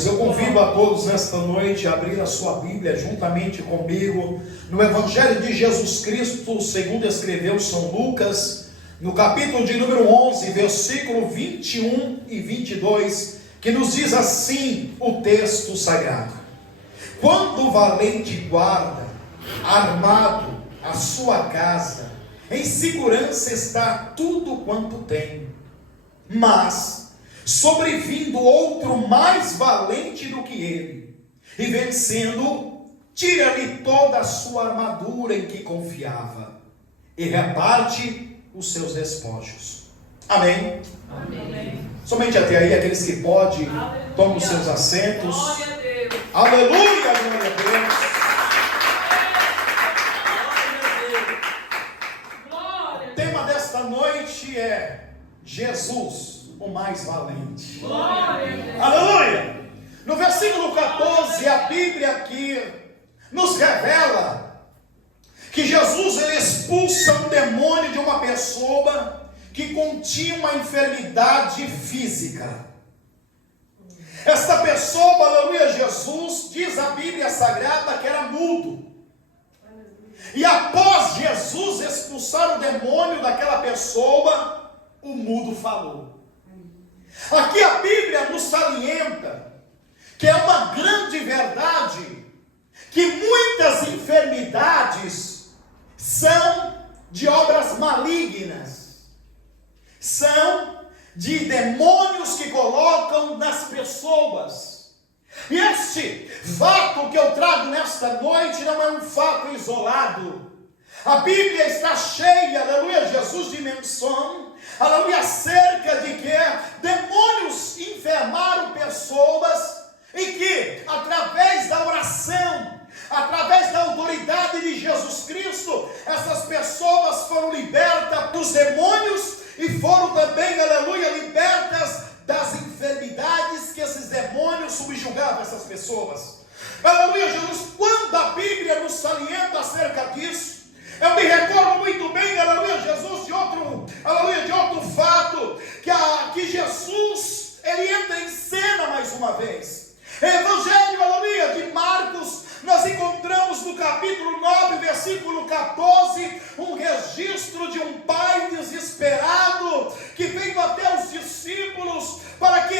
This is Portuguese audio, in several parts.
Deus. Eu convido a todos nesta noite a abrir a sua Bíblia juntamente comigo no Evangelho de Jesus Cristo, segundo escreveu São Lucas, no capítulo de número 11, versículo 21 e 22, que nos diz assim o texto sagrado: quando o valente guarda, armado, a sua casa, em segurança está tudo quanto tem, mas sobrevindo outro mais valente do que ele, e vencendo, tira-lhe toda a sua armadura em que confiava, e reparte os seus despojos. Amém? Amém. Somente até aí, aqueles que podem, tomem os seus assentos. Glória a Deus. Aleluia, glória a Deus. O tema desta noite é Jesus, o mais valente. Glória a Deus. Aleluia! No versículo 14, a Bíblia aqui nos revela que Jesus ele expulsa um demônio de uma pessoa que continha uma enfermidade física. Esta pessoa, aleluia, Jesus, diz a Bíblia Sagrada que era mudo. E após Jesus expulsar o demônio daquela pessoa, o mudo falou. Aqui a Bíblia nos salienta que é uma grande verdade, que muitas enfermidades são de obras malignas, são de demônios que colocam nas pessoas. E este fato que eu trago nesta noite não é um fato isolado. A Bíblia está cheia, aleluia, Jesus, de menção, aleluia, acerca de que demônios enfermaram pessoas e que, através da oração, através da autoridade de Jesus Cristo, essas pessoas foram libertas dos demônios e foram também, aleluia, libertas das enfermidades que esses demônios subjugavam essas pessoas. Aleluia, Jesus, quando a Bíblia nos salienta acerca disso, eu me recordo muito bem, aleluia, Jesus, de outro fato, que Jesus, ele entra em cena mais uma vez. Evangelho, aleluia, de Marcos, nós encontramos no capítulo 9, versículo 14, um registro de um pai desesperado, que veio até os discípulos, para que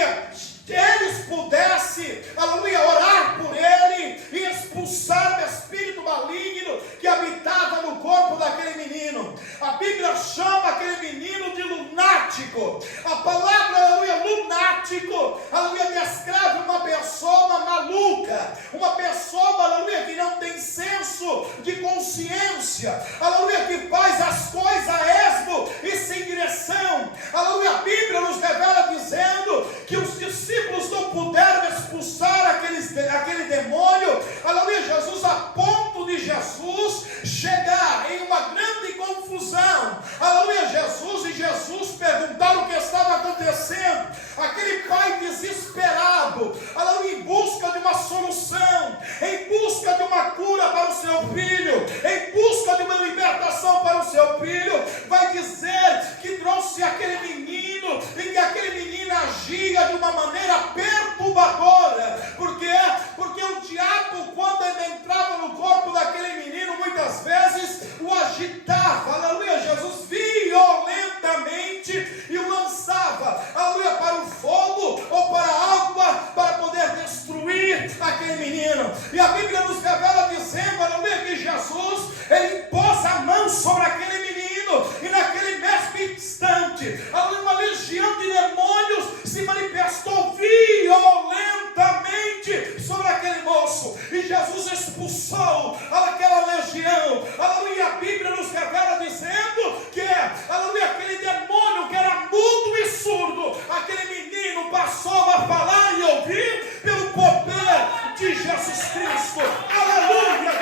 eles pudessem, aleluia, orar por ele, e expulsar o espírito maligno, que habitava no corpo daquele menino. A Bíblia chama aquele menino de lunático. A palavra, aleluia, lunático, aleluia, descreve uma pessoa maluca, uma pessoa, aleluia, que não tem senso de consciência, aleluia, que faz as coisas a esmo e sem direção. Aleluia, a Bíblia nos revela dizendo que os discípulos não puderam expulsar aquele demônio, aleluia, Jesus, a ponto de Jesus chegar em uma grande confusão, aleluia, Jesus perguntar o que estava acontecendo. Aquele pai desesperado, aleluia, em busca de uma solução, em busca de uma cura para o seu filho, em busca de uma libertação para o seu filho, vai dizer que trouxe aquele menino, e que aquele menino agia de uma maneira perturbadora. Por quê? Porque o diabo, quando ele entrava no corpo daquele menino, muitas vezes o agitava, aleluia, Jesus, violentamente, e o lançava, aleluia, para o fogo ou para a água, para poder destruir aquele menino. E a Bíblia nos revela dizendo, aleluia, que Jesus, ele pôs a mão sobre aquele menino, e naquele mesmo instante, aleluia, uma legião de demônios se manifestou violentamente sobre aquele moço, e Jesus expulsou aquela legião, aleluia. A Bíblia nos revela dizendo que, aleluia, aquele demônio que era mudo e surdo, aquele menino passou a falar e ouvir pelo poder de Jesus Cristo. Aleluia.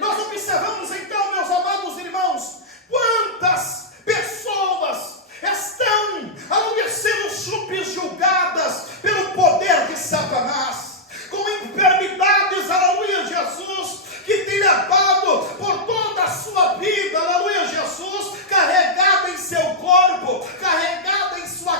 Nós observamos então, meus amados irmãos, quantas pessoas estão, aleluia, sendo subjugadas pelo poder de Satanás, com enfermidades, aleluia, Jesus, que tem levado por toda a sua vida, aleluia, Jesus, carregada em seu corpo, carregada em sua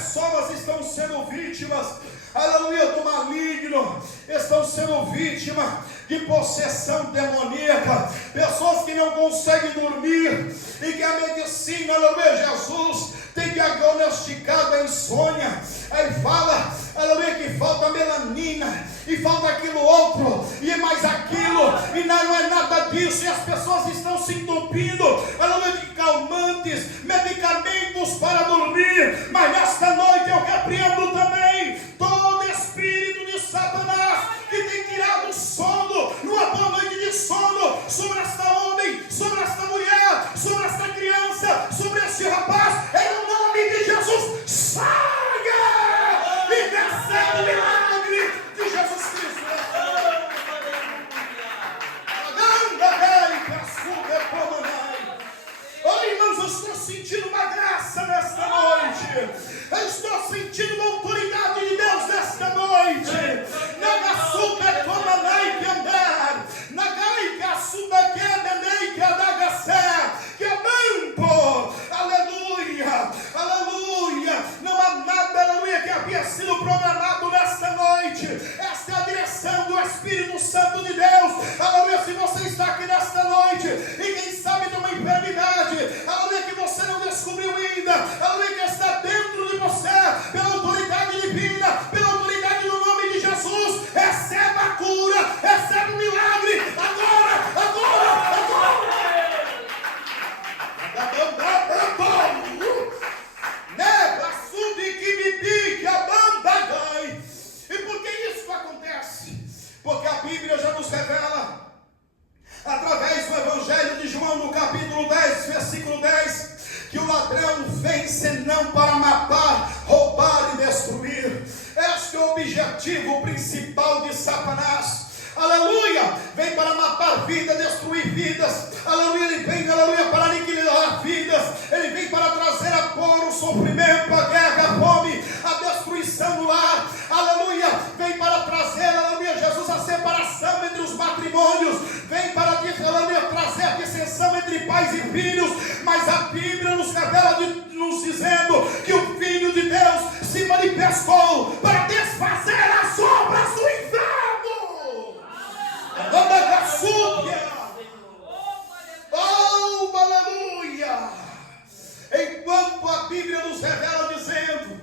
pessoas estão sendo vítimas, aleluia, do maligno, estão sendo vítimas de possessão demoníaca, pessoas que não conseguem dormir, e que a medicina, aleluia, Jesus tem diagnosticado a insônia, aí fala, aleluia, que falta melanina, e falta aquilo outro, e mais aquilo, e não é nada disso, e as pessoas estão se entupindo, aleluia, de calmantes, medicamentos para dormir, mas nesta noite eu repreendo também todo espírito de Satanás, que tem tirado o sono, numa boa noite de sono, sobre esta homem, sobre esta mulher, sobre esta criança, sobre este rapaz, em nome de Jesus, saia e recebe o milagre de Jesus Cristo. Oh, irmãos, eu estou sentindo uma graça nesta noite, eu estou sentindo uma autoridade de Deus nesta noite. Nagaçuca comanai que andar, nagai que açuda que andei que adagaçar, que amampo, aleluia, aleluia. Não há nada, aleluia, que havia sido programado nesta noite. Esta é a direção do Espírito Santo de Deus, aleluia. Se você está aqui nesta noite e quem sabe tem uma enfermidade, aleluia, que você não descobriu ainda, aleluia, que está dentro de você, pela autoridade divina, pela autoridade do nome de Jesus, receba a cura, receba o milagre, agora, agora, agora. E por que isso acontece? Porque a Bíblia já nos revela, através do Evangelho de João, no capítulo 10, versículo 10, que o ladrão vem senão para matar, roubar e destruir. Este é o objetivo principal de Satanás. Aleluia, vem para matar vidas, destruir vidas, aleluia, ele vem, aleluia, para aniquilar vidas, ele vem para trazer à tona o sofrimento, a guerra, a fome, a destruição no lar, aleluia, vem para trazer, aleluia, Jesus, a separação entre os matrimônios, vem para, aleluia, trazer a dissensão entre pais e filhos, mas a Bíblia nos revela, nos dizendo que o Filho de Deus se manifestou para desfazer as obras do inferno. Oh, aleluia! Enquanto a Bíblia nos revela dizendo,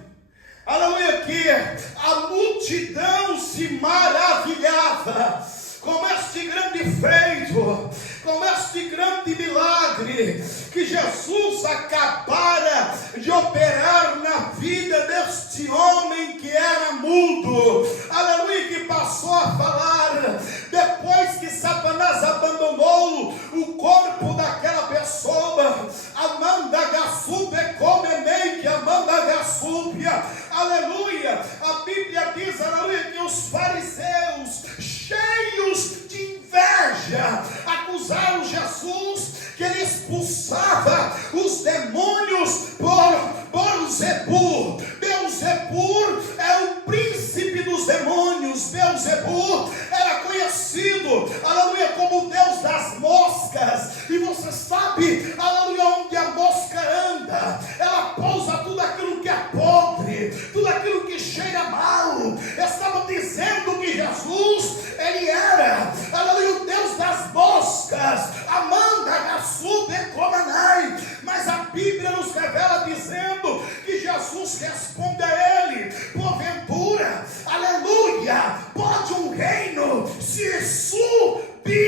aleluia, que a multidão se maravilhava com este grande feito, com este grande milagre que Jesus acabara de operar na vida deste homem que era mudo, aleluia, que passou a falar, depois que Satanás abandonou o corpo daquela pessoa, Amanda Gassúbia, Comenei, que Amanda Gassúbia, aleluia, a Bíblia diz, aleluia, que os fariseus, cheios de inveja, acusaram Jesus que ele expulsava os demônios por Zebur. Beelzebub é o príncipe dos demônios. Beelzebub era conhecido, aleluia, como o Deus das moscas. E você sabe, aleluia, onde a mosca anda, ela pousa tudo aquilo que é podre, tudo aquilo que cheira mal. Estavam dizendo que Jesus, ele era, aleluia, o Deus das moscas. Amanda Gassub Ecomanai. Mas a Bíblia nos revela dizendo que Jesus responde a ele: porventura, aleluia, pode um reino se submeter,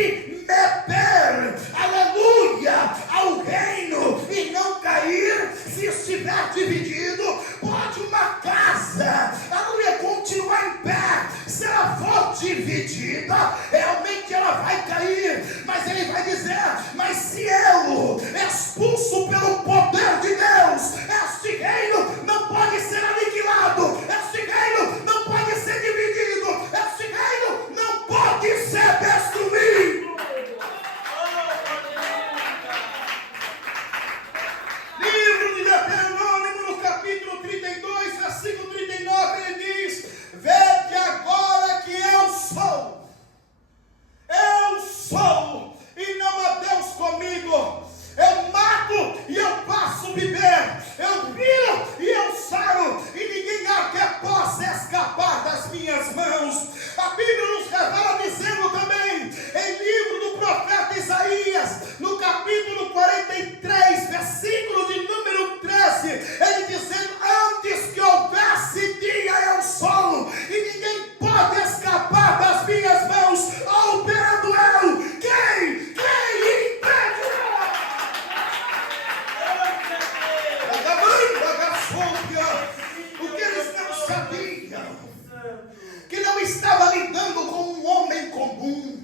aleluia, ao reino e não cair se estiver dividido? Pode uma casa, aleluia, continuar em pé se ela for dividida? Realmente ela vai cair, mas ele vai dizer: mas se eu expulso pelo poder de Deus, este reino não pode ser aniquilado, este reino não pode ser dividido, este reino não pode ser destruído. Livro de Deuteronômio, no capítulo 32, versículo 39, ele diz: vede agora que eu sou, e não há Deus comigo. Eu mato e eu faço viver, eu viro e eu saro, e O que eles não sabiam, que não estava lidando com um homem comum,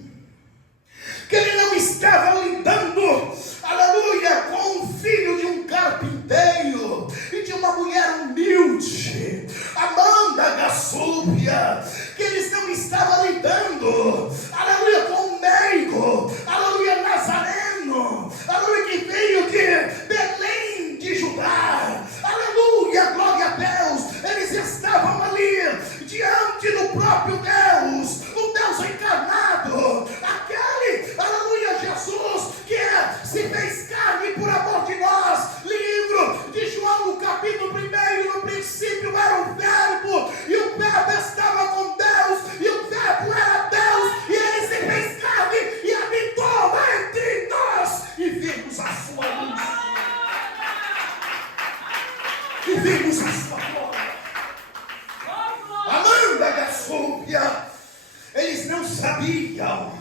que ele não estava lidando, aleluia, com o filho de um carpinteiro e de uma mulher humilde, Amanda Gassúbia, que eles não estavam lidando, aleluia, com um meigo, aleluia, nazareno, aleluia, que veio de Belém de Judá, aleluia, glória a Deus. Eles estavam ali diante do próprio Deus, o Deus encarnado, aquele, aleluia, Jesus, que se fez carne por amor de nós. Livro de João, no capítulo 1, no princípio era o Verbo, e o Verbo estava com Deus, e o Verbo era Deus, e ele se fez carne e habitou entre nós, e vimos a sua luz, e vimos a sua glória. Amanda Gassúbia, eles não sabiam,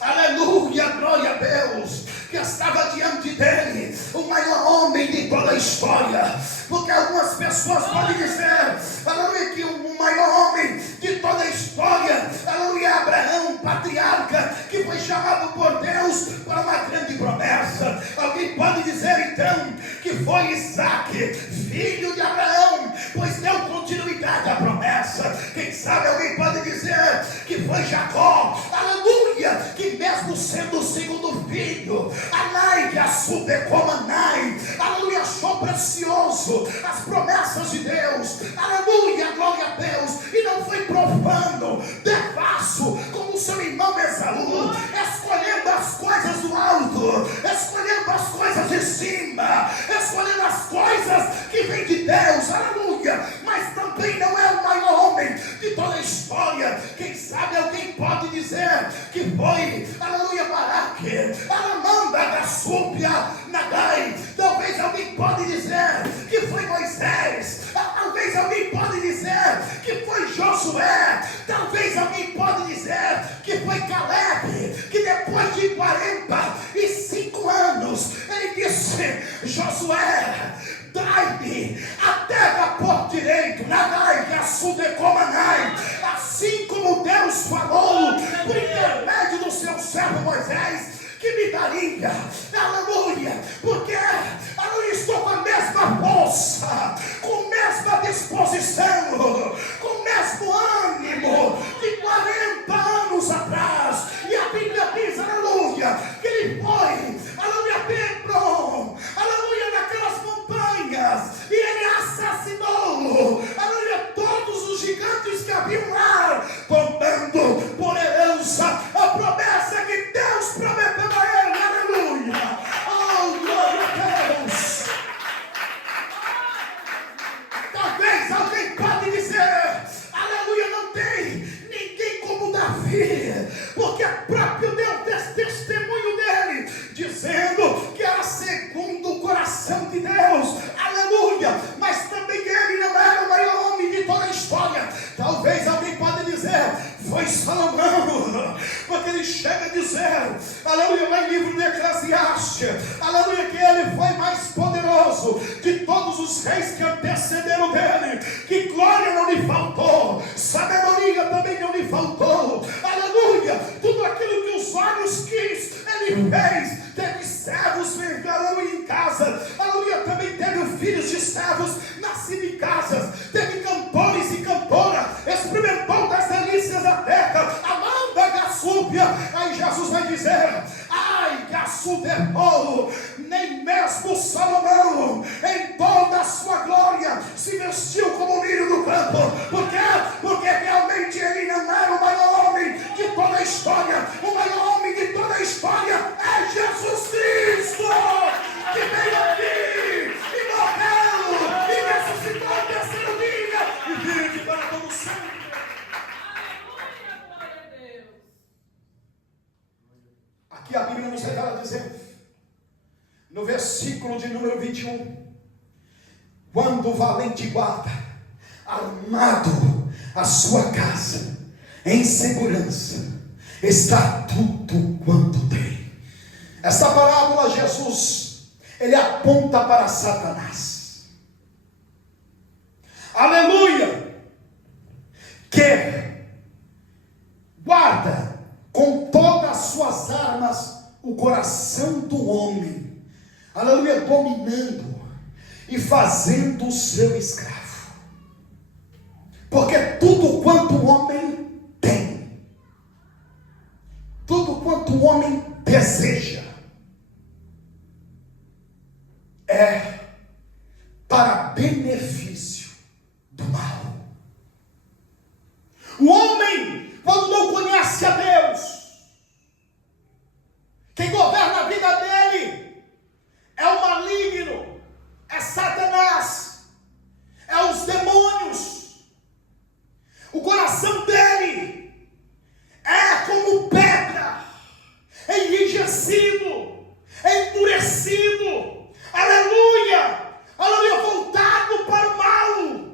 aleluia, glória a Deus, que estava diante dele o maior homem de toda a história. Porque algumas pessoas podem dizer, aleluia, que o maior homem de toda a história, aleluia, é Abraão, patriarca, que foi chamado por Deus para uma grande promessa. Alguém pode dizer então que foi Isaac, filho de Abraão, pois deu continuidade à promessa. Quem sabe alguém pode dizer que foi Jacó, aleluia, que mesmo sendo o segundo filho, Anai, que a Sudecomanai, aleluia, achou precioso as promessas de Deus, aleluia, glória a Deus, e não foi profano, devasso, como seu irmão Esaú, escolhendo as coisas do alto, escolhendo as coisas de cima, escolhendo as coisas que vêm de Deus, aleluia, mas também não é o maior homem de toda a história. Quem sabe alguém pode dizer que foi, aleluia, Baraque, Aramanda Gassúbia, Nagai. Talvez alguém pode dizer que foi Moisés, talvez alguém pode dizer que foi Josué, talvez alguém pode dizer que foi Caleb, que depois de 45 anos, ele disse, Josué, dai-me a terra por direito, Nagai, Gassudecomanai, assim como Deus falou, por intermédio do seu servo Moisés, que me daria, aleluia, porque, aleluia, estou com a mesma força, com a mesma disposição, com o mesmo ânimo de 40 anos atrás, e a Bíblia diz, aleluia, que ele foi, aleluia, Hebron, aleluia, naquelas montanhas, e ele assassinou, aleluia, todos os gigantes que haviam lá, tomando por herança a promessa que Deus prometeu a ele, aleluia, oh glória a Deus. Talvez alguém pode dizer, aleluia, não tem ninguém como Davi, porque o próprio Deus desse testemunho dele, dizendo que era segundo o coração de Deus, aleluia, mas também ele não era o maior homem de toda a história. Talvez alguém pode dizer, foi Salomão, porque ele chega a dizer, aleluia, lá em livro de Eclesiastes, aleluia, que ele foi mais poderoso de todos os reis que antecederam dele, que glória não lhe faltou, sabedoria também não lhe faltou, aleluia, tudo aquilo que os olhos quis, ele fez. Teve servos, aleluia, em casa, aleluia, também teve filhos de servos nascidos em casas, teve cantores e cantoras, experimentou das delícias da terra, Amanda Gassúbia. Aí Jesus vai dizer, ai, Gassúbia, nem mesmo Salomão, em toda a sua glória, se vestiu como o lírio do campo. Por quê? Porque realmente ele não era o maior homem de toda a história. O maior homem de toda a história é Jesus Cristo, que veio aqui e morreu e ressuscitou ao terceiro dia e vive para todo sempre. Aleluia, glória a Deus. Aqui a Bíblia nos revela dizendo, no versículo de número 21, quando o valente guarda, armado a sua casa, em segurança, está tudo quanto tem. Esta parábola, Jesus, ele aponta para Satanás. que guarda com todas as suas armas o coração do homem, aleluia, dominando e fazendo o seu escravo. Porque tudo quanto o homem tem, tudo quanto o homem deseja, é para benefício do mal. O homem, quando não conhece a Deus, quem governa a vida dele é o maligno, é Satanás, é os demônios. O coração dele é como pedra, enrijecido, endurecido, aleluia, aleluia, voltado para o mal.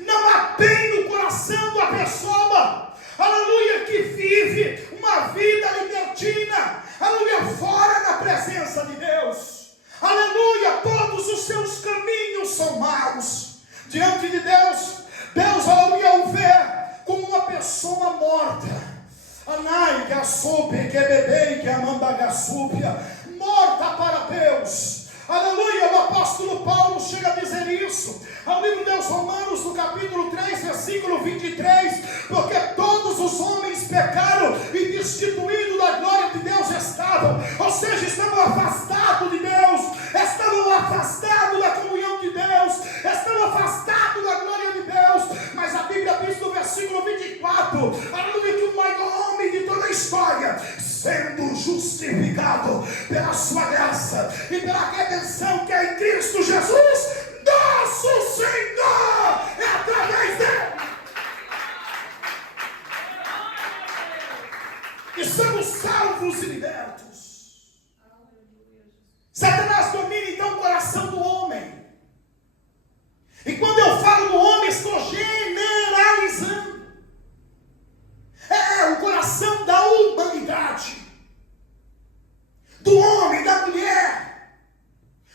Não há bem no coração da pessoa, aleluia, que vive uma vida libertina, aleluia, fora da presença de Deus, aleluia. Todos os seus caminhos são maus diante de Deus. Deus, aleluia, o vê como uma pessoa morta. Anai, que assope, que bebei, que amandagassúpia, morta para Deus. Aleluia, o apóstolo Paulo chega a dizer isso ao livro de Romanos, no capítulo 3, versículo 23, porque todos os homens pecaram e destituídos da glória de Deus estavam, ou seja, estavam afastados de Deus, estavam afastados da comunhão de Deus, estavam afastados da glória de Deus. Mas a Bíblia diz no versículo 24, aleluia, que o maior homem de toda a história, sendo justificado pela sua graça e pela redenção que é em Cristo Jesus, nosso Senhor, é através dele que somos salvos e libertos. Satanás domina então o coração do homem. E quando eu falo do homem, estou generalizando. É o coração da humanidade, do homem, da mulher,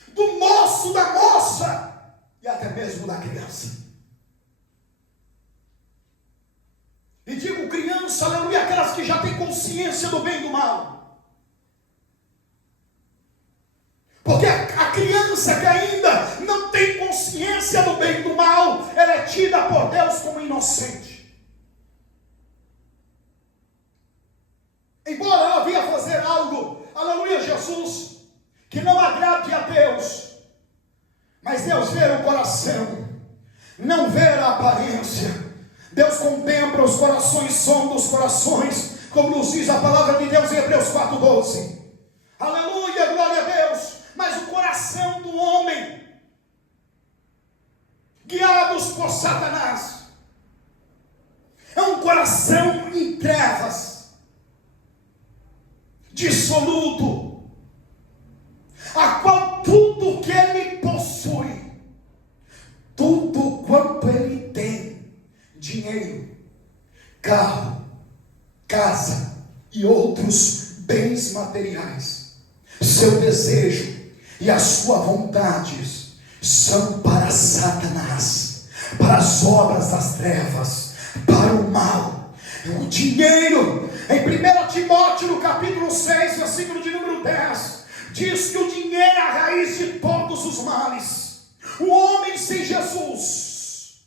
do moço, da moça e até mesmo da criança. E digo criança, aleluia, aquelas que já têm consciência do bem e do mal. Porque a criança que ainda não tem consciência do bem e do mal, ela é tida por Deus como inocente. Embora ela venha fazer algo, aleluia, Jesus, que não agrade a Deus, mas Deus vê o coração, não vê a aparência. Deus contempla os corações, sonda os corações, como nos diz a palavra de Deus em Hebreus 4:12. Aleluia, glória a Deus. Mas o coração do homem, guiados por Satanás, é um coração em trevas, dissoluto, a qual tudo que ele possui, tudo quanto ele tem, dinheiro, carro, casa e outros bens materiais, seu desejo e as suas vontades são para Satanás, para as obras das trevas, para o mal. O dinheiro, em 1 Timóteo, no capítulo 6, versículo de número 10, diz que o dinheiro é a raiz de todos os males. O homem sem Jesus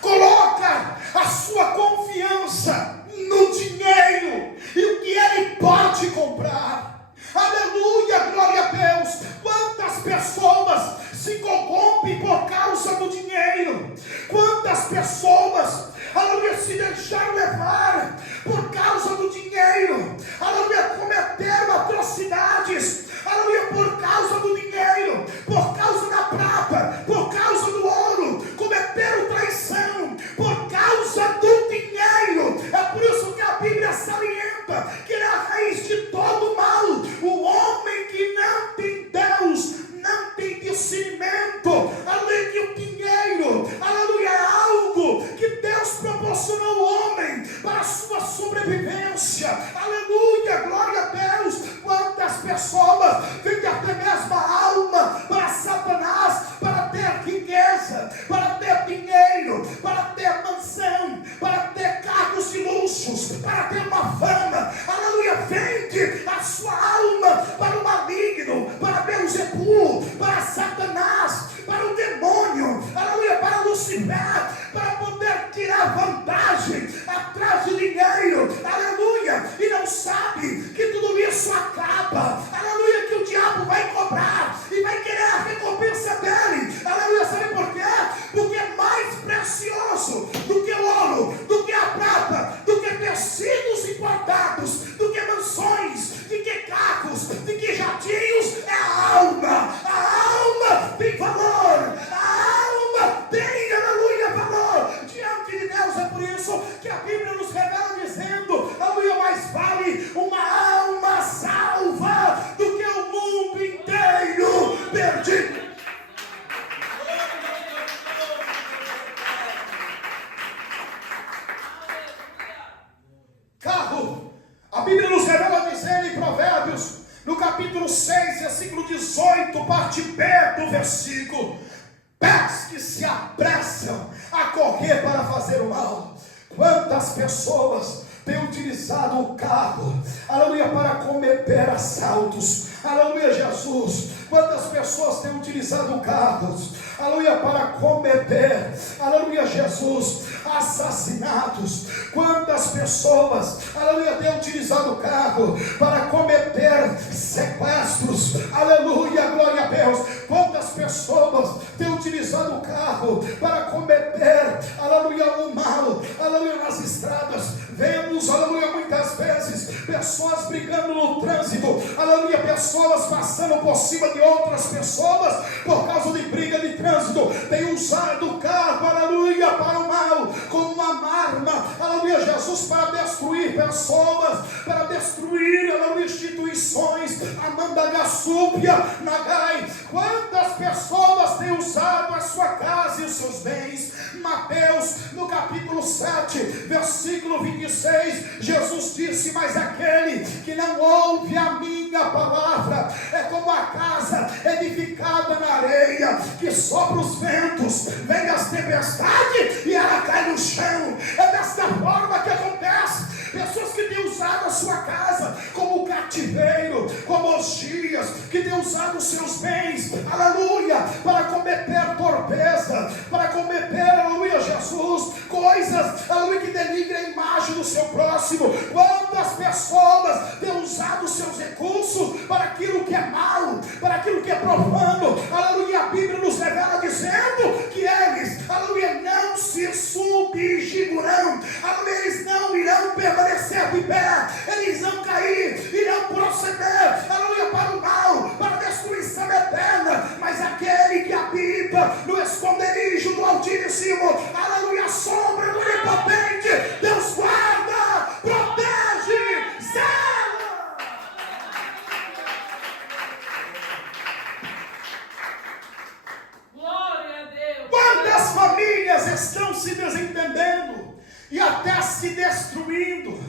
coloca a sua confiança no dinheiro e o que ele pode comprar. Aleluia, glória a Deus. Quantas pessoas se corrompem por causa do dinheiro? Quantas pessoas, aleluia, se deixaram levar por causa do dinheiro? Aleluia, cometeram atrocidades, aleluia, por causa do dinheiro, por causa da prata, por causa do ouro, cometeram traição por causa do dinheiro. É por isso que a Bíblia salienta que ele é a raiz de todo o mal. O homem que não tem Deus não tem discernimento, além que o dinheiro, aleluia, é algo que Deus proporcionou ao homem para a sua sobrevivência. Aleluia, glória a Deus. Quantas pessoas vendem até mesmo a alma para Satanás, para ter riqueza, para ter dinheiro, para ter mansão, para ter pé para poder tirar vantagem atrás de dinheiro, aleluia, e não sabe que tudo isso acaba, aleluia, que o diabo vai cobrar e vai querer a recompensa dele, aleluia. Sabe por quê? Porque é mais precioso do que o ouro, do que a prata, do que tecidos importados, do que mansões, de que carros, de que jatinhos, é a alma. A alma tem valor, a alma tem, aleluia, valor diante de Deus. É por isso que a Bíblia nos revela dizendo, aleluia, mais vale uma alma salva do que o mundo inteiro perdido. Carro, a Bíblia nos revela dizendo em Provérbios, no capítulo 6, versículo 18, parte B do versículo: pés que se apressam a correr para fazer o mal. Quantas pessoas têm utilizado o carro, aleluia, para cometer assaltos, aleluia, Jesus. Quantas pessoas têm utilizado carros, aleluia, para cometer, aleluia, Jesus, assassinatos. Quantas pessoas, aleluia, têm utilizado o carro para cometer sequestros, aleluia, glória a Deus. Quantas pessoas têm utilizado o carro para cometer, aleluia, o mal, aleluia, nas estradas. Vemos, aleluia, muitas vezes pessoas brigando no trânsito, aleluia, pessoas passando por cima de outras pessoas por causa de briga de trânsito. Tem usado o carro, aleluia, para o mal, como uma arma, aleluia, Jesus, para destruir pessoas, para destruir, aleluia, instituições. Amandagaçúpia, Nagai. Quantas pessoas têm usado a sua casa e os seus bens? Mateus, no capítulo 7, versículo 26, Jesus disse: mas aquele que não ouve a minha palavra é como a casa edificada na areia, que sopra os ventos, vem as tempestades e ela cai no chão. É desta forma que acontece. Pessoas que têm usado a sua casa como cativeiro, como orgias, que têm usado os seus bens, aleluia, para cometer torpeza, para cometer, aleluia, Jesus, coisas, aleluia, que denigrem a imagem do seu próximo. Quantas pessoas têm usado os seus recursos para aquilo que é mal, para aquilo que é profano, aleluia. A Bíblia nos revela dizendo que eles, aleluia, não se subjugarão, aleluia, eles não irão permanecer de pé, eles vão cair, irão proceder, aleluia, para o mal, para a destruição eterna. Mas aquele que habita no esconderijo do Altíssimo, aleluia, a sombra do Onipotente, Deus guarda, protege, zela. Glória a Deus. Quantas famílias estão se desentendendo e até se destruindo,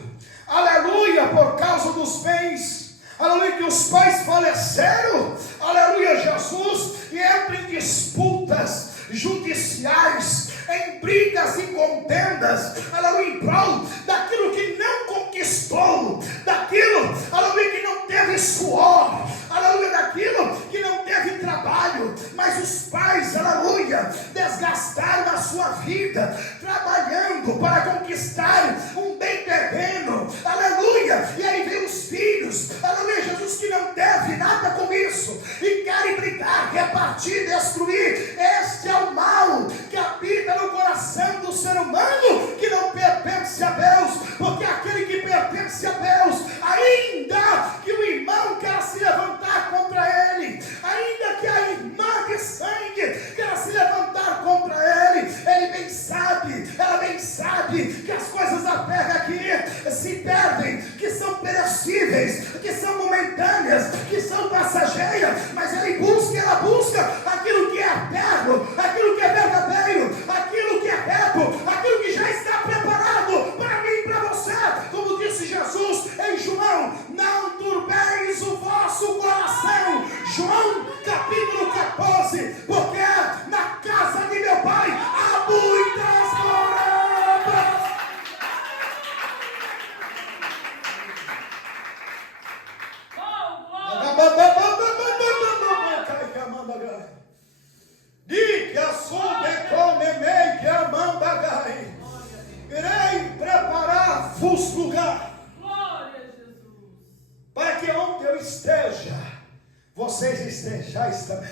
aleluia, por causa dos bens, aleluia, que os pais faleceram, aleluia, Jesus, e entram em disputas judiciais, em brigas e contendas, aleluia, em prol daquilo que não conquistou, daquilo, aleluia, que não teve suor, aleluia, daquilo que não teve trabalho. Mas os pais, aleluia, desgastaram a sua vida trabalhando para conquistar um bem terreno, aleluia, e aí vem os filhos, aleluia, Jesus, que não deve nada com isso e querem brigar, repartir, destruir. Este é o mal que habita no coração do ser humano que não pertence a Deus, porque aquele que pertence a Deus, ainda que o irmão queira se levantar contra ele, ainda que a irmã de sangue queira se levantar contra ele, ele bem sabe, ela bem sabe que as coisas da terra aqui se perdem, que são perecíveis, que são momentâneas, que são passageiras, mas ele busca, ela busca aquilo que é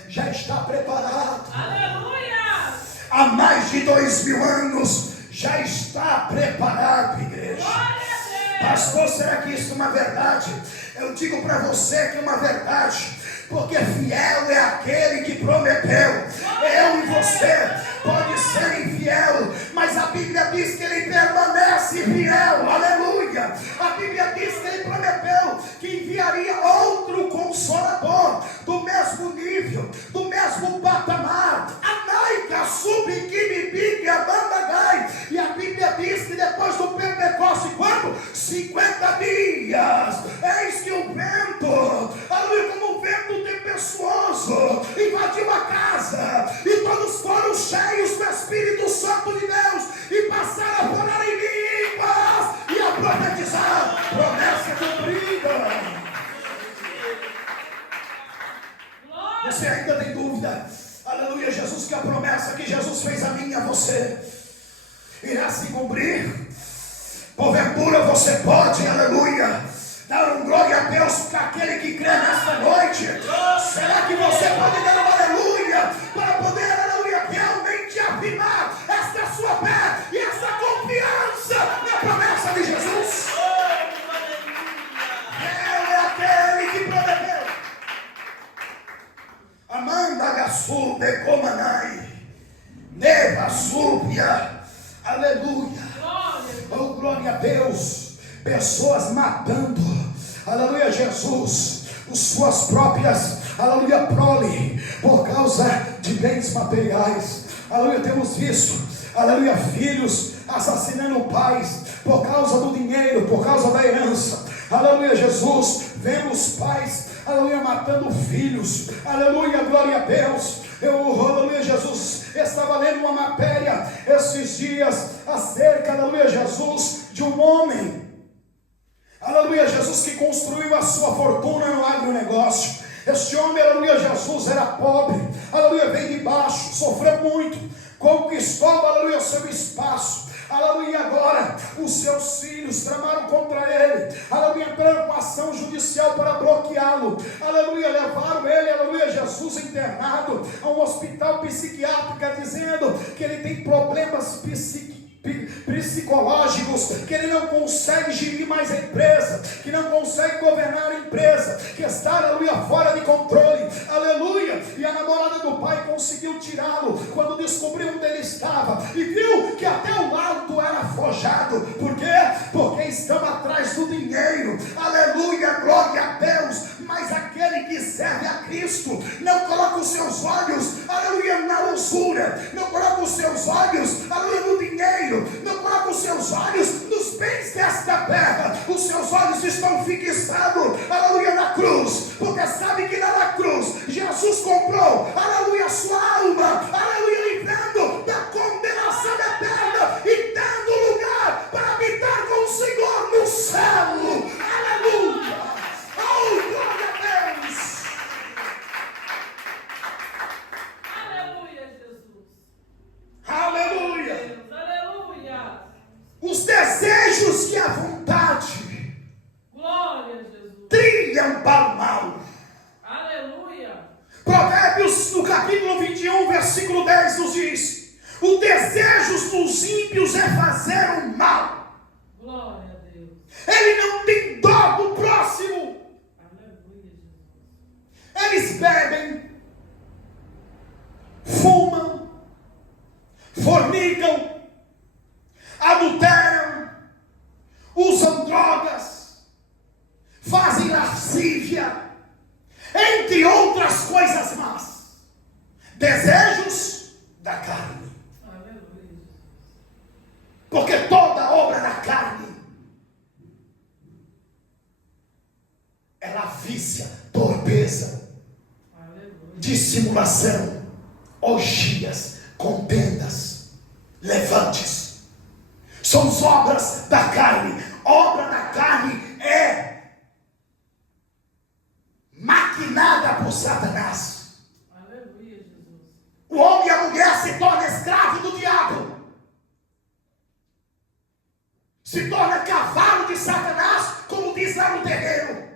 já está preparado. Aleluia! Há mais de 2000 anos já está preparado, igreja. Glória a Deus! Pastor, será que isso é uma verdade? Eu digo para você que é uma verdade, porque fiel é aquele que prometeu. Eu e você pode ser infiel, mas a Bíblia diz que ele permanece fiel. Aleluia! A Bíblia diz que ele prometeu que enviaria outro consolador do mesmo nível, do mesmo patamar. Anaica, subquimibique, abandagai. E a Bíblia diz que depois do Pentecostes, quando? 50 dias. Eis que o vento, aleluia, como um vento tempestuoso, invadiu a casa, e todos foram cheios do Espírito Santo de Deus, e passaram a falar em línguas, e a profetizar. Promessa cumprida. Você ainda tem dúvida? Aleluia, Jesus, que a promessa que Jesus fez a mim e a você irá se cumprir? Porventura você pode, aleluia, dar um glória a Deus para aquele que crê nesta noite? Será que você pode dar um aleluia para poder, aleluia, realmente afirmar esta sua fé e essa confiança na promessa de Jesus? Ele é aquele que prometeu. Amanda Gassu de Comanai, Neva Súbia, aleluia. Oh, glória a Deus. Pessoas matando, aleluia, Jesus, as suas próprias, aleluia, prole, por causa de bens materiais. Aleluia, temos visto, aleluia, filhos assassinando pais por causa do dinheiro, por causa da herança. Aleluia, Jesus, vemos pais, aleluia, matando filhos. Aleluia, glória a Deus. Aleluia, Jesus, estava lendo uma matéria esses dias acerca, aleluia, Jesus, de um homem, aleluia, Jesus, que construiu a sua fortuna no agronegócio. Este homem, aleluia, Jesus, era pobre, aleluia, veio de baixo, sofreu muito, conquistou, aleluia, seu espaço. Aleluia, agora os seus filhos tramaram contra ele, aleluia, entraram com ação judicial para bloqueá-lo, aleluia, levaram ele, aleluia, Jesus, internado a um hospital psiquiátrico, dizendo que ele tem problemas psicológicos, que ele não consegue gerir mais a empresa, que não consegue governar a empresa, que está, aleluia, fora de controle, aleluia. E a namorada do pai conseguiu tirá-lo quando descobriu onde ele estava e viu que até o laudo era forjado. Por quê? Porque estão atrás do dinheiro, aleluia, glória a Deus. Mas aquele que serve a Cristo não coloca os seus olhos, aleluia, na usura, não coloca os seus olhos, aleluia, no dinheiro, não coloca os seus olhos nos bens desta terra. Os seus olhos estão fixados, aleluia, na cruz, porque sabe que na cruz Jesus comprou, aleluia, a sua alma, aleluia, livrando da condenação eterna e dando lugar para habitar com o Senhor no céu. Aleluia. Oh, glória a Deus. Aleluia, Jesus. Aleluia. Aleluia. Os desejos e a vontade Glória a Jesus. trilham para o mal. Aleluia. Provérbios, no capítulo 21, versículo 10, nos diz: o desejo dos ímpios é fazer o mal. Glória a Deus. Ele não tem dó do próximo. Aleluia, Jesus. Eles bebem, fumam, fornicam, adulteram, usam drogas, fazem lascívia, entre outras coisas más. Desejos da carne. Aleluia, Jesus. Porque toda obra da carne é lavícia, torpeza, Aleluia. dissimulação, orgias, contendas, levantes. São as obras da carne. Obra da carne é maquinada por Satanás. Aleluia, Jesus. O homem e a mulher se tornam escravo do diabo, se torna cavalo de Satanás, como diz lá no terreiro.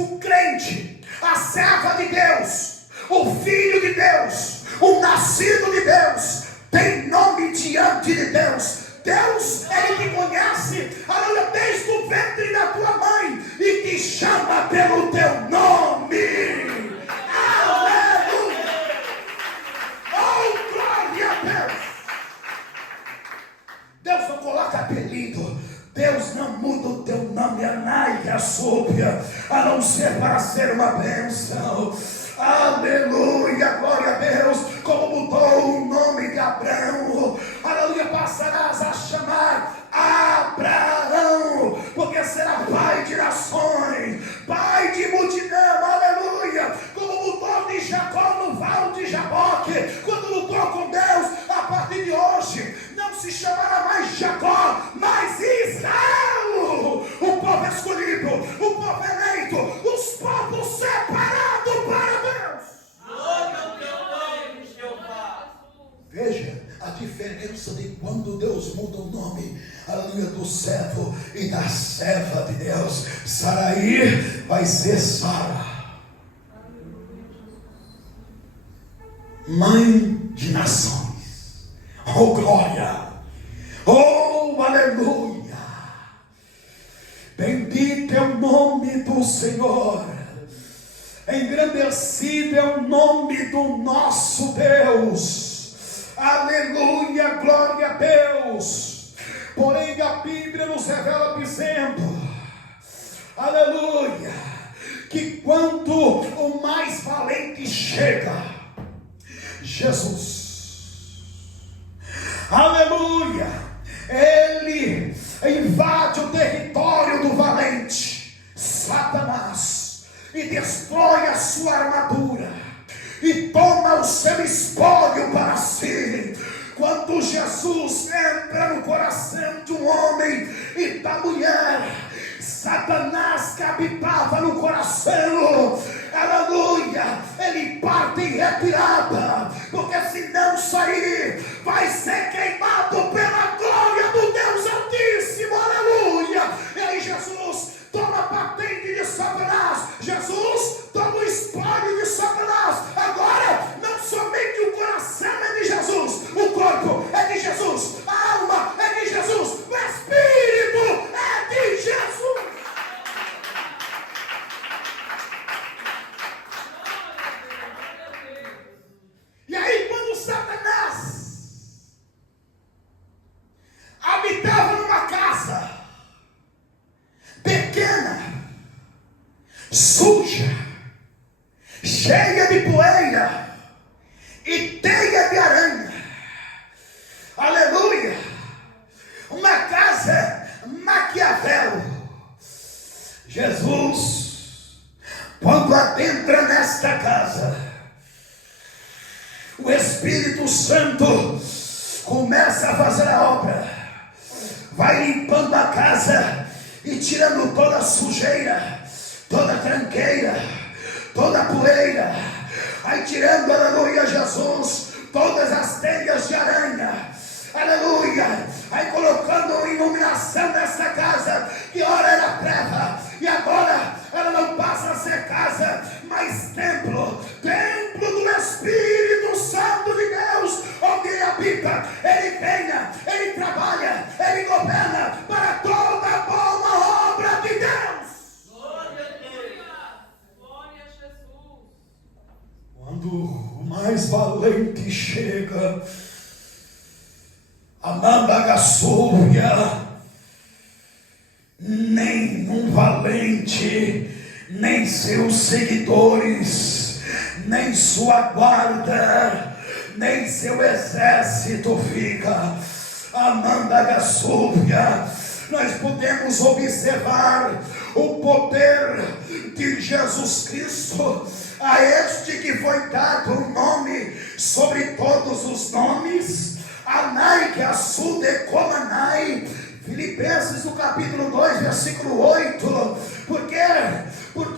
o crente, a serva de Deus, o filho de Deus, o nascido de Deus, tem nome diante de Deus. Deus, Ele te conhece, aleluia, desde o ventre da tua mãe e te chama pelo teu nome. Aleluia! Oh, glória a Deus! Deus não coloca apelido, Deus não muda o teu nome, Anai, Súbia, a não ser para ser uma bênção. Aleluia, glória a Deus, como mudou o nome de Abraão, aleluia, passarás a chamar Abraão, porque será pai de nações, pai de multidão, aleluia, como mudou de Jacó no val de Jaboque, quando lutou com Deus, a partir de hoje, não se chamará mais Jacó, mas Israel, o povo escolhido, o povo eleito, os povos separados para Deus. Veja a diferença de quando Deus muda o nome, aleluia, do servo e da serva de Deus. Saraí vai ser Sara, mãe de nações. Oh glória, oh aleluia, bendito é o nome do Senhor, engrandecido é o nome do nosso Deus. Aleluia, glória a Deus. Porém a Bíblia nos revela dizendo, aleluia, que quando o mais valente chega, Jesus, aleluia, ele invade o território do valente, Satanás, e destrói a sua armadura e toma o seu espólio para si. Quando Jesus entra no coração de um homem e da mulher, Satanás que habitava no coração, aleluia, ele parte em retirada, porque se não sair, vai ser queimado pela glória do Deus Altíssimo, aleluia. E aí Jesus toma patente de Satanás, Jesus toma o espólho de Satanás. Agora, não somente o coração é de Jesus, o corpo é de Jesus, a alma é de Jesus, o Espírito é de Jesus. E aí, quando Satanás habitava numa casa pequena, suja, cheia de poeira e teia de aranha, aleluia, uma casa Maquiavel, Jesus, quando adentra nesta casa, o Espírito Santo começa a fazer a obra, vai limpando a casa e tirando toda a sujeira, toda a tranqueira, toda a poeira, aí tirando, aleluia, Jesus, todas as teias de aranha, aleluia, aí colocando iluminação nessa casa, que ora era treva, e agora ela não passa a ser casa, mas templo, templo do Espírito Santo de Deus, onde Ele habita, Ele reina, Ele trabalha, Ele governa para toda a boa obra de Deus. Glória a Deus. Glória a Jesus. Quando o mais valente chega, Amandagassúbia, nenhum valente, nem seus seguidores, nem sua guarda, nem seu exército fica. Amandagassúbia, nós podemos observar o poder de Jesus Cristo, a este que foi dado um nome sobre todos os nomes, Anai que assude comanai, Filipenses no capítulo 2, versículo 8, porque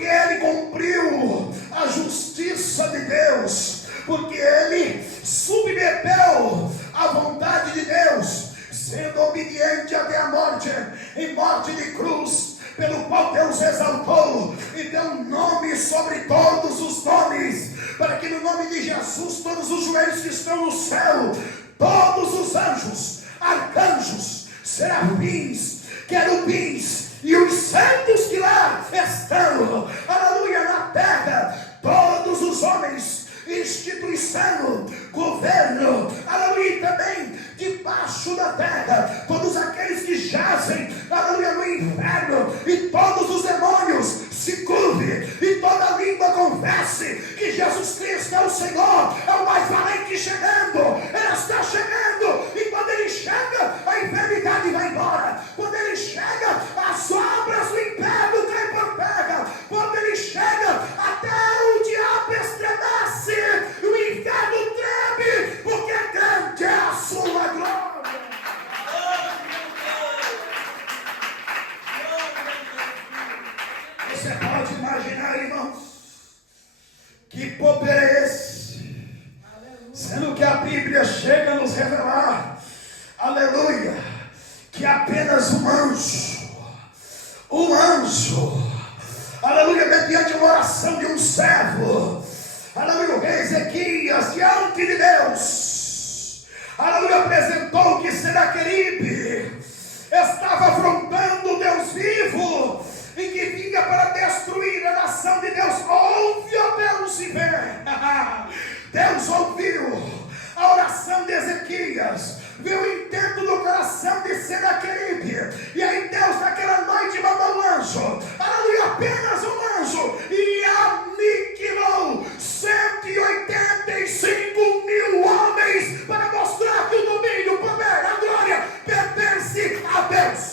ele cumpriu a justiça de Deus, porque ele submeteu à vontade de Deus, sendo obediente até a morte, em morte de cruz, pelo qual Deus exaltou e deu um nome sobre todos os nomes, para que no nome de Jesus todos os joelhos que estão no céu, todos os anjos, arcanjos, serafins, querubins e os santos que lá estão, aleluia, na terra, todos os homens, instituição, governo, aleluia, também debaixo da terra, todos aqueles que jazem, aleluia, no inferno, e todos os demônios se curvem, e toda língua confesse que Jesus Cristo é o Senhor, é o mais valente chegando, Ele está chegando, e quando Ele chega, a enfermidade vai embora, quando Ele chega, as obras do inferno caem por terra, quando Ele chega, até o diabo estremece, e o inferno treme, porque grande é a sua glória. Você pode imaginar, irmãos, que poder é esse? Sendo que a Bíblia chega a nos revelar, aleluia, que apenas um anjo, aleluia, mediante uma oração de um servo, aleluia, o rei Ezequias, diante de Deus, aleluia, apresentou que Senaqueribe estava afrontando o Deus vivo e que vinha para destruir a nação de Deus. Ouve, ó Deus, e vê. Deus ouviu a oração de Ezequias, viu o intento do coração de Senaqueribe, e aí Deus naquela noite mandou um anjo, aleluia, apenas um anjo, e aniquilou 185 mil homens, para mostrar que o domínio, o poder, a glória pertence a Deus.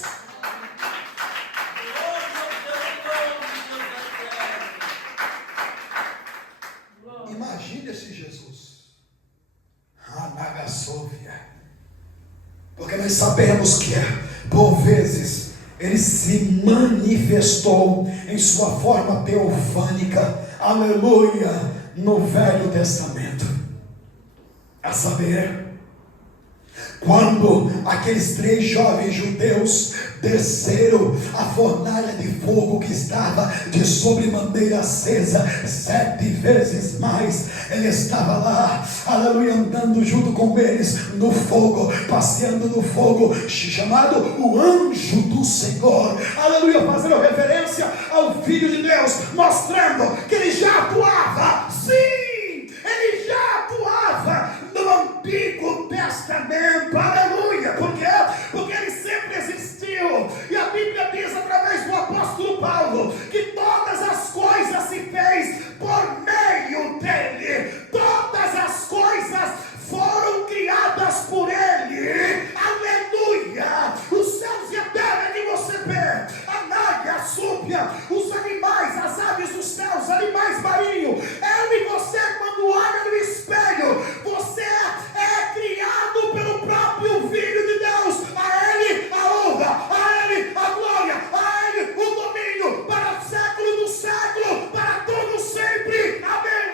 Imagine esse Jesus, Anagassovia, porque nós sabemos que por vezes Ele se manifestou em sua forma teofânica, aleluia, no Velho Testamento, a saber, quando aqueles 3 jovens judeus desceram a fornalha de fogo que estava de sobremaneira acesa 7 vezes mais, Ele estava lá, aleluia, andando junto com eles no fogo, passeando no fogo, chamado o anjo do Senhor, aleluia, fazendo referência ao Filho de Deus, mostrando que Ele já atuava, sim, Ele já atuava no Antigo Testamento, aleluia, por quê? Porque Ele sempre existiu, e a Bíblia diz através do apóstolo Paulo, que todas as coisas se fez por meio dEle, todas as coisas foram criadas por Ele, aleluia, os céus e a terra que você vê, a nádia, a súpia, os animais, as aves dos céus, animais marinhos, eu e você, quando olha no espelho, você é criado pelo próprio Filho de Deus, a Ele a honra, a Ele a glória, a Ele o domínio, para o século do século, para todo sempre, amém.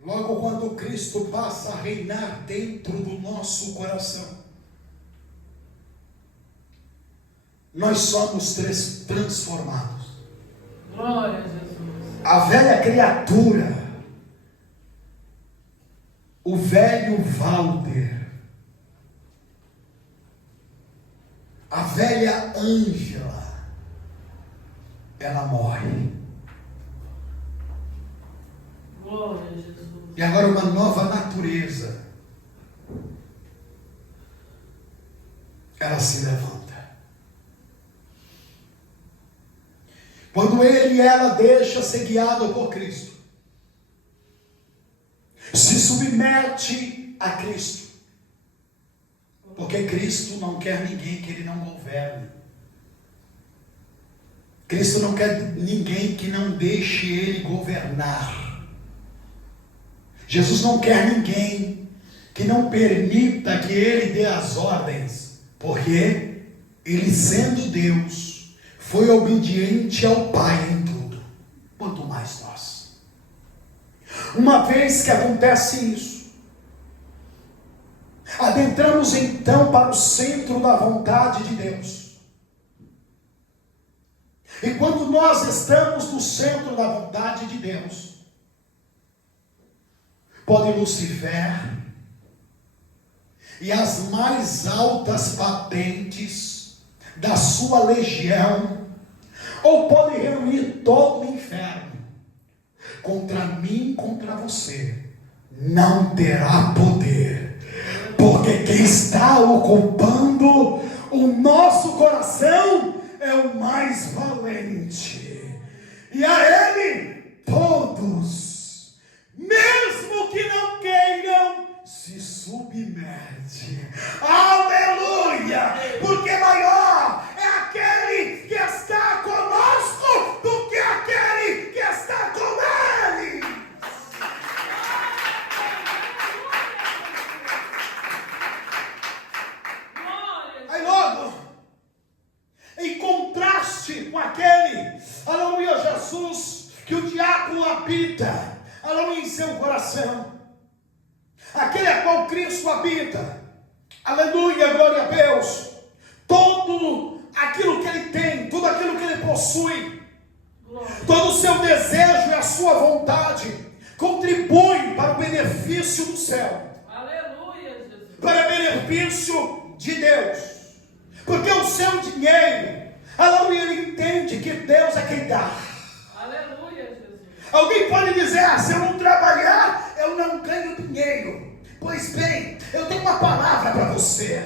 Logo quando Cristo passa a reinar dentro do nosso coração, nós somos transformados. Glória a Jesus. A velha criatura, o velho Walter, a velha Ângela, ela morre. Glória a Jesus. E agora uma nova natureza, ela se levanta. Quando ele e ela deixam ser guiado por Cristo, se submete a Cristo, porque Cristo não quer ninguém que Ele não governe. Cristo não quer ninguém que não deixe Ele governar. Jesus não quer ninguém que não permita que Ele dê as ordens, porque Ele, sendo Deus, foi obediente ao Pai em tudo, quanto mais nós. Uma vez que acontece isso, Adentramos então para o centro da vontade de Deus. E quando nós estamos no centro da vontade de Deus, pode Lucifer e as mais altas patentes da sua legião, ou pode reunir todo o inferno contra mim, contra você, não terá poder, porque quem está ocupando o nosso coração é o mais valente, e a ele todos, mesmo que não queiram, se submete. Aleluia! Porque maior é aquele que está conosco do que aquele que está com ele. Aí logo, em contraste com aquele, aleluia, Jesus, que o diabo habita, aleluia, em seu coração, aquele a qual Cristo habita, aleluia, glória a Deus, todo aquilo que ele tem, tudo aquilo que ele possui, todo o seu desejo e a sua vontade, contribui para o benefício do céu, Aleluia, Jesus. para o benefício de Deus, porque o seu dinheiro, aleluia, ele entende que Deus é quem dá. Aleluia, Jesus. Alguém pode dizer, se eu não trabalhar, eu não ganho dinheiro. Pois bem, eu tenho uma palavra para você.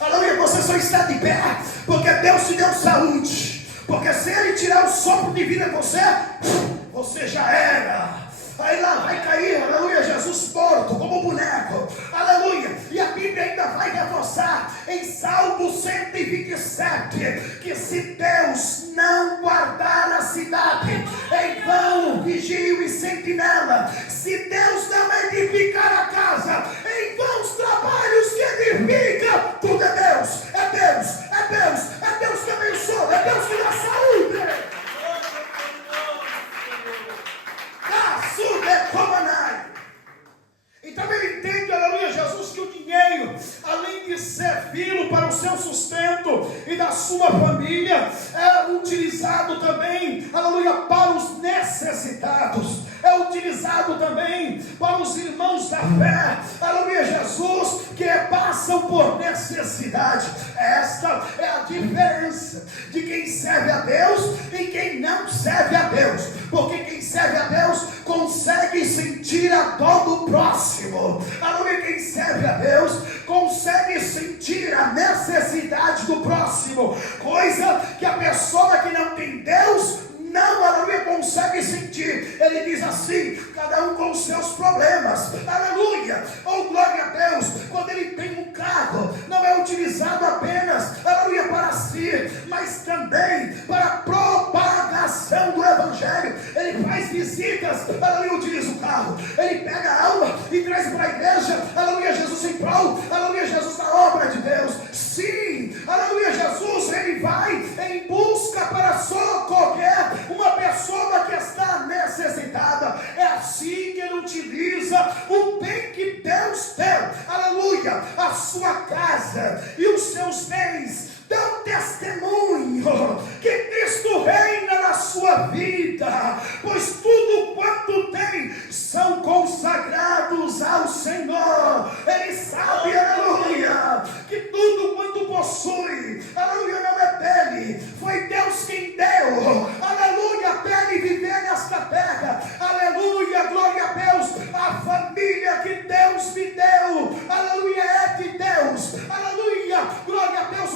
Aleluia, você só está de pé porque Deus te deu saúde. Porque se Ele tirar o sopro de vida em você, você já era. Aí lá vai cair, aleluia, Jesus morto como boneco, aleluia. E a Bíblia ainda vai reforçar em Salmo 127 que se Deus não guardar a cidade, em vão vigia e sentinela. Se Deus não edificar a casa, em vão os trabalhos que edifica. Tudo é Deus, é Deus, é Deus, é Deus que abençoa, é Deus que dá saúde. Então ele entende, aleluia, Jesus, que o dinheiro, além de servi-lo para o seu sustento e da sua família, é utilizado também, aleluia, para os necessitados, é utilizado também para os irmãos da fé, aleluia, Jesus, que passam por necessidade. Esta é a diferença de quem serve a Deus e quem não serve a Deus, porque quem serve a Deus consegue sentir a dor do próximo, aleluia. Quem serve a Deus consegue sentir a necessidade do próximo, coisa que a pessoa que não tem Deus não, aleluia, consegue sentir. Ele diz assim, cada um com os seus problemas, aleluia, oh glória a Deus. Quando ele tem um carro, não é utilizado apenas, aleluia, para si, mas também para a propagação do evangelho. Ele faz visitas, aleluia, utiliza o carro, ele pega a alma e traz para a igreja, aleluia, Jesus em prol, aleluia, Jesus na obra de Deus. Sim, aleluia, Jesus, ele vai em busca para socorrer uma pessoa que está necessitada. É assim que ele utiliza o bem que Deus deu, aleluia, a sua casa e os seus bens dão testemunho que Cristo reina na sua vida, pois tudo quanto tem são consagrados ao Senhor. Ele sabe, aleluia, que tudo quanto possui, aleluia, não é dele, foi Deus quem deu, aleluia, até ele viver nesta terra, aleluia, glória a Deus. A família que Deus me deu, aleluia, é de Deus, aleluia, glória a Deus.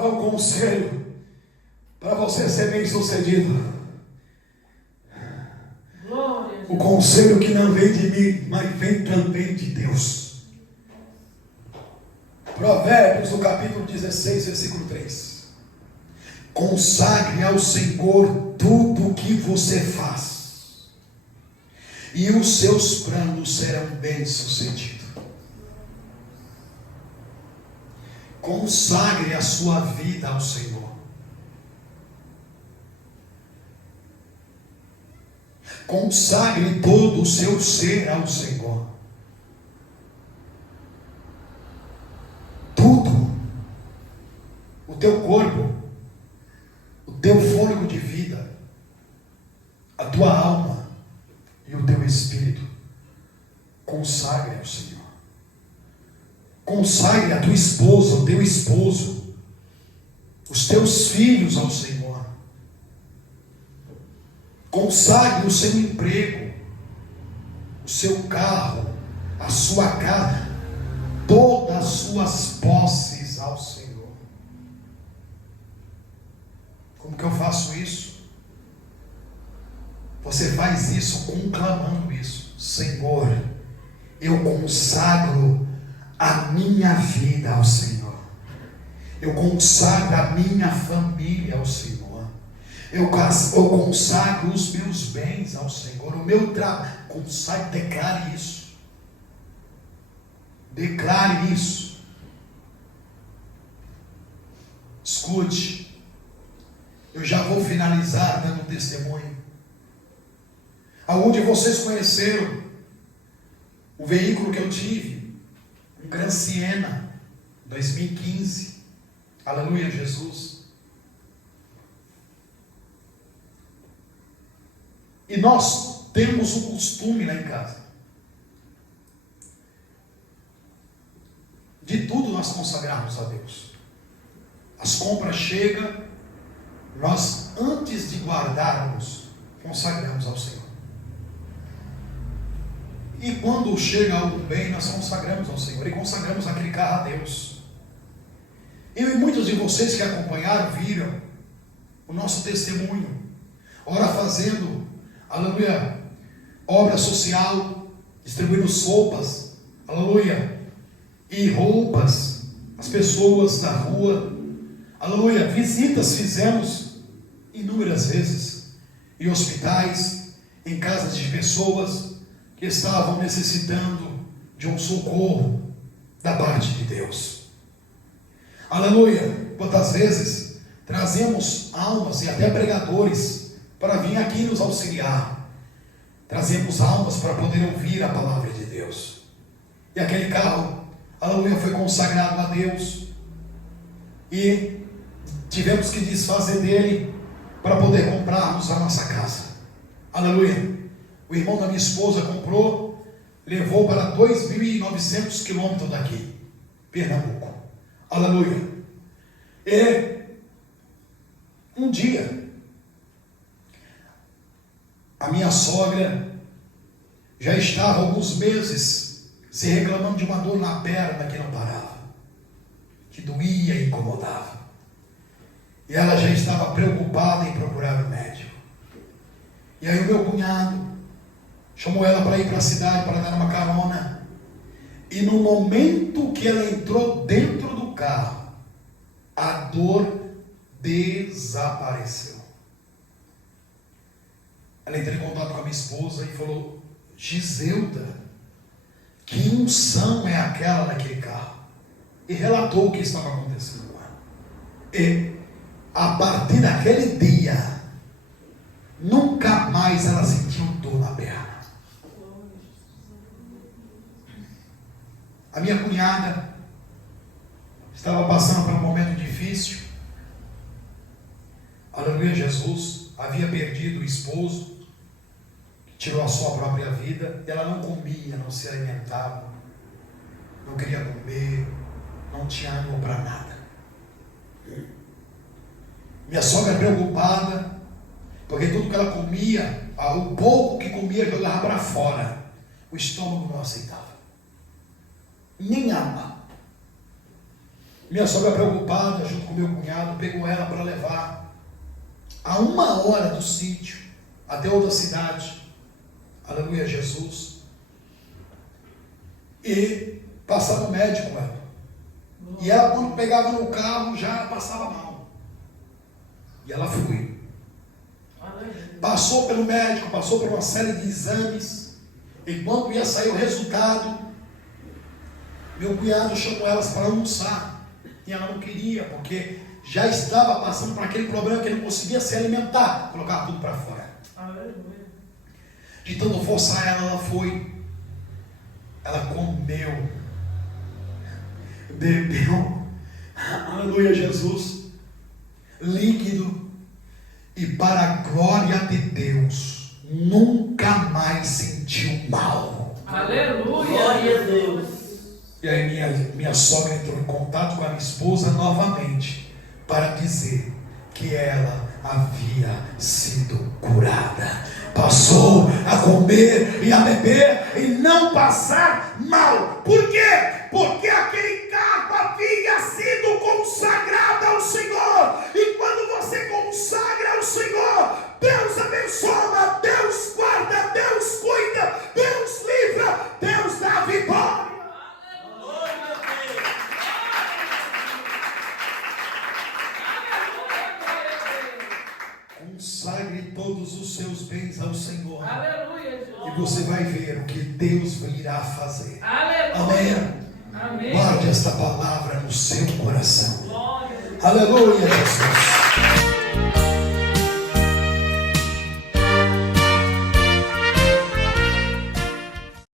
vai um conselho para você ser bem sucedido. O conselho que não vem de mim, mas vem também de Deus. Provérbios, no capítulo 16, versículo 3. Consagre ao Senhor tudo o que você faz, e os seus planos serão bem-sucedidos. Consagre a sua vida ao Senhor. Consagre todo o seu ser ao Senhor. Tudo. O teu corpo, o teu fôlego de vida, a tua alma e o teu espírito. Consagre ao Senhor. Consagre a tua esposa, o teu esposo, os teus filhos ao Senhor. Consagre o seu emprego, o seu carro, a sua casa, todas as suas posses ao Senhor. Como que eu faço isso? Você faz isso conclamando isso. Senhor, eu consagro a minha vida ao Senhor. Eu consagro a minha família ao Senhor. Eu consagro os meus bens ao Senhor. O meu trabalho. Consagre, declare isso. Declare isso. Escute. Eu já vou finalizar dando testemunho. Algum de vocês conheceram o veículo que eu tive? Um Gran Siena 2015. Aleluia, Jesus. E nós temos um costume lá em casa. De tudo nós consagrarmos a Deus. As compras chegam, nós antes de guardarmos, consagramos ao Senhor. E quando chega algum bem, nós consagramos ao Senhor. E consagramos aquele carro a Deus. Eu e muitos de vocês que acompanharam, viram o nosso testemunho. Ora fazendo, aleluia, obra social, distribuindo sopas, aleluia, e roupas, as pessoas da rua, aleluia, visitas fizemos inúmeras vezes, em hospitais, em casas de pessoas que estavam necessitando de um socorro da parte de Deus. Aleluia. Quantas vezes trazemos almas e até pregadores para vir aqui nos auxiliar. Trazemos almas para poder ouvir a palavra de Deus. E aquele carro, aleluia, foi consagrado a Deus. E tivemos que desfazer dele para poder comprarmos a nossa casa. Aleluia. O irmão da minha esposa comprou, levou para 2.900 quilômetros daqui, Pernambuco. Aleluia. E um dia, a minha sogra já estava alguns meses se reclamando de uma dor na perna que não parava, que doía e incomodava. E ela já estava preocupada em procurar o médico. E aí o meu cunhado chamou ela para ir para a cidade para dar uma carona. E no momento que ela entrou dentro do carro, a dor desapareceu. Ela entrou em contato com a minha esposa e falou: Giselda, que unção é aquela naquele carro? E relatou o que estava acontecendo com ela. E a partir daquele dia, nunca mais ela sentiu dor na perna. A minha cunhada estava passando por um momento difícil. Aleluia, Jesus. Havia perdido o esposo, tirou a sua própria vida. Ela não comia, não se alimentava, não queria comer, não tinha ânimo para nada. Minha sogra preocupada, porque tudo que ela comia, o pouco que comia, jogava para fora. O estômago não aceitava. Nem ama. Minha sogra preocupada, junto com meu cunhado, pegou ela para levar a 1 hora do sítio, até outra cidade. Aleluia, Jesus. E passar no médico, ela. E ela, quando pegava no carro, já passava mal. E ela foi. Passou pelo médico, passou por uma série de exames. E quando ia sair o resultado, meu cunhado chamou elas para almoçar. E ela não queria, porque já estava passando por aquele problema que ele não conseguia se alimentar. Colocava tudo para fora. De tanto forçar ela, ela foi. Ela comeu. Bebeu. Aleluia, Jesus. Líquido. E para a glória de Deus, nunca mais sentiu mal. Aleluia. Glória a Deus. E aí minha sogra entrou em contato com a minha esposa novamente para dizer que ela havia sido curada. Passou a comer e a beber e não passar mal. Por quê? Porque aquele carro havia sido consagrado ao Senhor. E quando você consagra ao Senhor, Deus abençoa, Deus guarda, Deus cuida, Deus livra, Deus dá vitória. Consagre todos os seus bens ao Senhor. Aleluia, Jesus. E você vai ver o que Deus irá fazer. Aleluia. Amém. Amém. Guarde esta palavra no seu coração. Glória a Deus. Aleluia, Jesus.